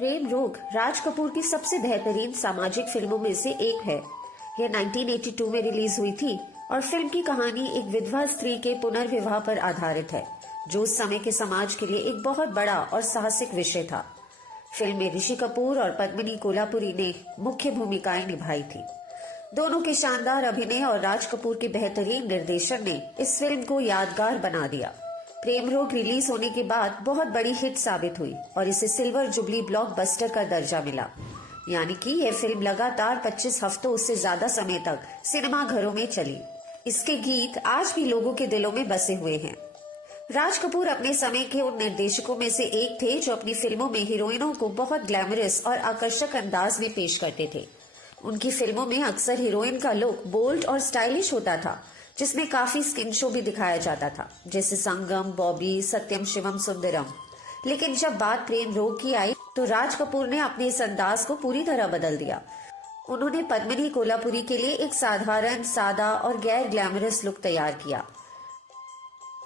प्रेम रोग राज कपूर की सबसे बेहतरीन सामाजिक फिल्मों में से एक है। यह 1982 में रिलीज हुई थी और फिल्म की कहानी एक विधवा स्त्री के पुनर्विवाह पर आधारित है, जो उस समय के समाज के लिए एक बहुत बड़ा और साहसिक विषय था। फिल्म में ऋषि कपूर और पद्मिनी कोल्हापुरी ने मुख्य भूमिकाएं निभाई थी। दोनों के शानदार अभिनय और राज कपूर के बेहतरीन निर्देशन ने इस फिल्म को यादगार बना दिया। प्रेम रोग रिलीज होने के बाद बहुत बड़ी हिट साबित हुई और इसे सिल्वर जुबली ब्लॉकबस्टर का दर्जा मिला, यानी कि यह फिल्म लगातार 25 हफ्तों से ज्यादा समय तक सिनेमा घरों में चली। इसके गीत आज भी लोगों के दिलों में बसे हुए हैं। राज कपूर अपने समय के उन निर्देशकों में से एक थे जो अपनी फिल्मों में हीरोइनों को बहुत ग्लैमरस और आकर्षक अंदाज में पेश करते थे। उनकी फिल्मों में अक्सर हीरोइन का लुक बोल्ड और स्टाइलिश होता था, जिसमें काफी स्किन शो भी दिखाया जाता था, जैसे संगम, बॉबी, सत्यम शिवम सुंदरम। लेकिन जब बात प्रेम रोग की आई तो राज कपूर ने अपने इस अंदाज को पूरी तरह बदल दिया। उन्होंने पद्मिनी कोल्हापुरी के लिए एक साधारण, सादा और गैर ग्लैमरस लुक तैयार किया।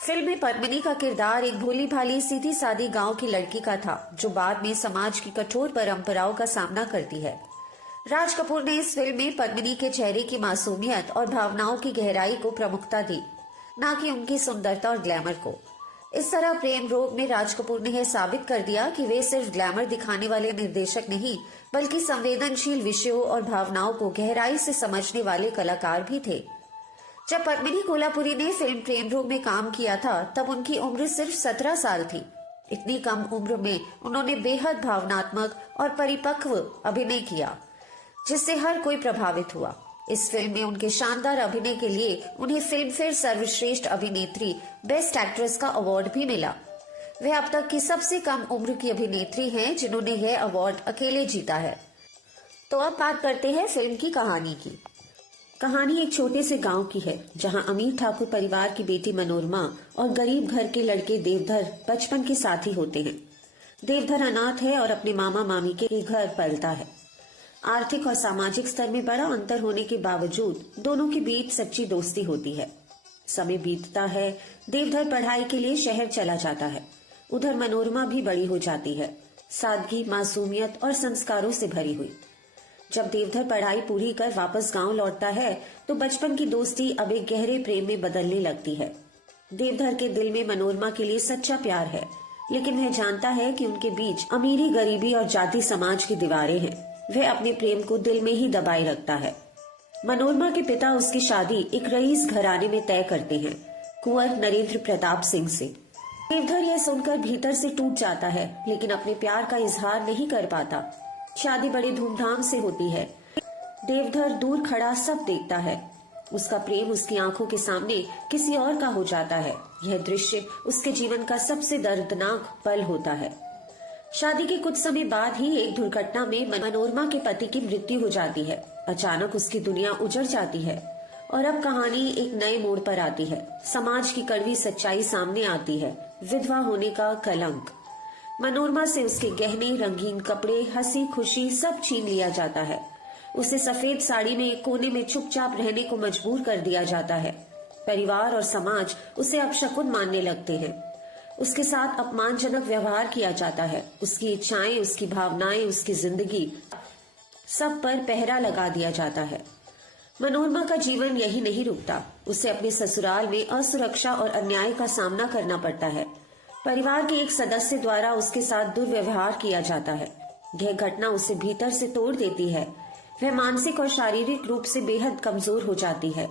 फिल्म में पद्मिनी का किरदार एक भोली भाली सीधी सादी गांव की लड़की का था, जो बाद में समाज की कठोर परंपराओं का सामना करती है। राज कपूर ने इस फिल्म में पद्मिनी के चेहरे की मासूमियत और भावनाओं की गहराई को प्रमुखता दी, न कि उनकी सुंदरता और ग्लैमर को। इस तरह प्रेम रोग में राज कपूर ने यह साबित कर दिया कि वे सिर्फ ग्लैमर दिखाने वाले निर्देशक नहीं, बल्कि संवेदनशील विषयों और भावनाओं को गहराई से समझने वाले कलाकार भी थे। जब पद्मिनी कोल्हापुरी ने फिल्म प्रेम रोग में काम किया था, तब उनकी उम्र सिर्फ 17 साल थी। इतनी कम उम्र में उन्होंने बेहद भावनात्मक और परिपक्व अभिनय किया, जिससे हर कोई प्रभावित हुआ। इस फिल्म में उनके शानदार अभिनय के लिए उन्हें फिल्म फेयर सर्वश्रेष्ठ अभिनेत्री बेस्ट एक्ट्रेस का अवार्ड भी मिला। वे अब तक की सबसे कम उम्र की अभिनेत्री हैं जिन्होंने यह अवार्ड अकेले जीता है। तो अब बात करते हैं फिल्म की कहानी की। कहानी एक छोटे से गांव की है, जहां अमीर ठाकुर परिवार की बेटी मनोरमा और गरीब घर के लड़के देवधर बचपन के साथी होते हैं। देवधर अनाथ है और अपने मामा मामी के घर पलता है। आर्थिक और सामाजिक स्तर में बड़ा अंतर होने के बावजूद दोनों के बीच सच्ची दोस्ती होती है। समय बीतता है, देवधर पढ़ाई के लिए शहर चला जाता है। उधर मनोरमा भी बड़ी हो जाती है, सादगी, मासूमियत और संस्कारों से भरी हुई। जब देवधर पढ़ाई पूरी कर वापस गांव लौटता है तो बचपन की दोस्ती अब एक गहरे प्रेम में बदलने लगती है। देवधर के दिल में मनोरमा के लिए सच्चा प्यार है, लेकिन वह जानता है कि उनके बीच अमीरी, गरीबी और जाति समाज की दीवारें हैं। वह अपने प्रेम को दिल में ही दबाए रखता है। मनोरमा के पिता उसकी शादी एक रईस घराने में तय करते हैं, कुंवर नरेंद्र प्रताप सिंह से। देवधर यह सुनकर भीतर से टूट जाता है, लेकिन अपने प्यार का इजहार नहीं कर पाता। शादी बड़े धूमधाम से होती है। देवधर दूर खड़ा सब देखता है। उसका प्रेम उसकी आंखों के सामने किसी और का हो जाता है। यह दृश्य उसके जीवन का सबसे दर्दनाक पल होता है। शादी के कुछ समय बाद ही एक दुर्घटना में मनोरमा के पति की मृत्यु हो जाती है। अचानक उसकी दुनिया उजड़ जाती है और अब कहानी एक नए मोड़ पर आती है। समाज की कड़वी सच्चाई सामने आती है, विधवा होने का कलंक। मनोरमा से उसके गहने, रंगीन कपड़े, हंसी खुशी सब छीन लिया जाता है। उसे सफेद साड़ी में एक कोने में चुपचाप रहने को मजबूर कर दिया जाता है। परिवार और समाज उसे अपशकुन मानने लगते हैं। उसके साथ अपमानजनक व्यवहार किया जाता है। उसकी इच्छाएं, उसकी भावनाएं, उसकी जिंदगी, सब पर पहरा लगा दिया जाता है। मनोरमा का जीवन यही नहीं रुकता। उसे अपने ससुराल में असुरक्षा और अन्याय का सामना करना पड़ता है। परिवार के एक सदस्य द्वारा उसके साथ दुर्व्यवहार किया जाता है। यह घटना उसे भीतर से तोड़ देती है। वह मानसिक और शारीरिक रूप से बेहद कमजोर हो जाती है।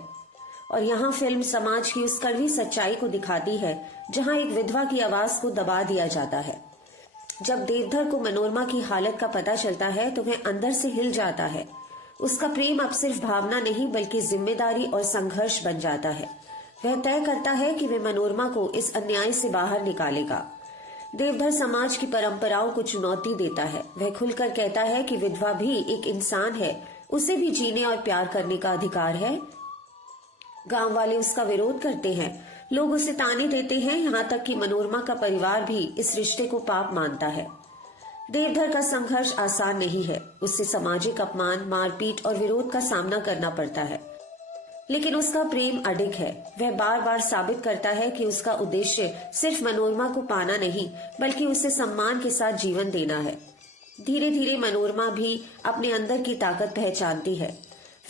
और यहाँ फिल्म समाज की उस कड़वी सच्चाई को दिखाती है, जहाँ एक विधवा की आवाज को दबा दिया जाता है। जब देवधर को मनोरमा की हालत का पता चलता है तो वह अंदर से हिल जाता है। उसका प्रेम अब सिर्फ भावना नहीं, बल्कि जिम्मेदारी और संघर्ष बन जाता है। वह तय करता है कि वह मनोरमा को इस अन्याय से बाहर निकालेगा। देवधर समाज की परंपराओं को चुनौती देता है। वह खुलकर कहता है कि विधवा भी एक इंसान है, उसे भी जीने और प्यार करने का अधिकार है। गांव वाले उसका विरोध करते हैं, लोग उसे ताने देते हैं, यहाँ तक कि मनोरमा का परिवार भी इस रिश्ते को पाप मानता है। देवधर का संघर्ष आसान नहीं है। उससे सामाजिक अपमान, मारपीट और विरोध का सामना करना पड़ता है, लेकिन उसका प्रेम अडिग है। वह बार बार साबित करता है कि उसका उद्देश्य सिर्फ मनोरमा को पाना नहीं, बल्कि उसे सम्मान के साथ जीवन देना है। धीरे धीरे मनोरमा भी अपने अंदर की ताकत पहचानती है।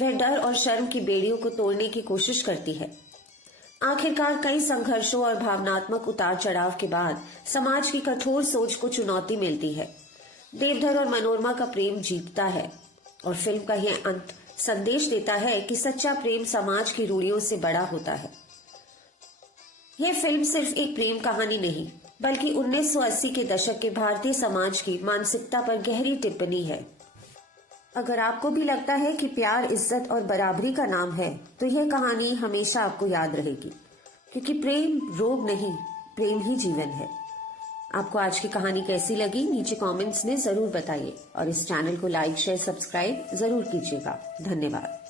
वह डर और शर्म की बेड़ियों को तोड़ने की कोशिश करती है। आखिरकार कई संघर्षों और भावनात्मक उतार चढ़ाव के बाद समाज की कठोर सोच को चुनौती मिलती है। देवधर और मनोरमा का प्रेम जीतता है और फिल्म का यह अंत संदेश देता है कि सच्चा प्रेम समाज की रूढ़ियों से बड़ा होता है। यह फिल्म सिर्फ एक प्रेम कहानी नहीं, बल्कि 1980 के दशक के भारतीय समाज की मानसिकता पर गहरी टिप्पणी है। अगर आपको भी लगता है कि प्यार, इज्जत और बराबरी का नाम है, तो यह कहानी हमेशा आपको याद रहेगी, क्योंकि प्रेम रोग नहीं, प्रेम ही जीवन है। आपको आज की कहानी कैसी लगी, नीचे कमेंट्स में जरूर बताइए और इस चैनल को लाइक, शेयर, सब्सक्राइब जरूर कीजिएगा। धन्यवाद।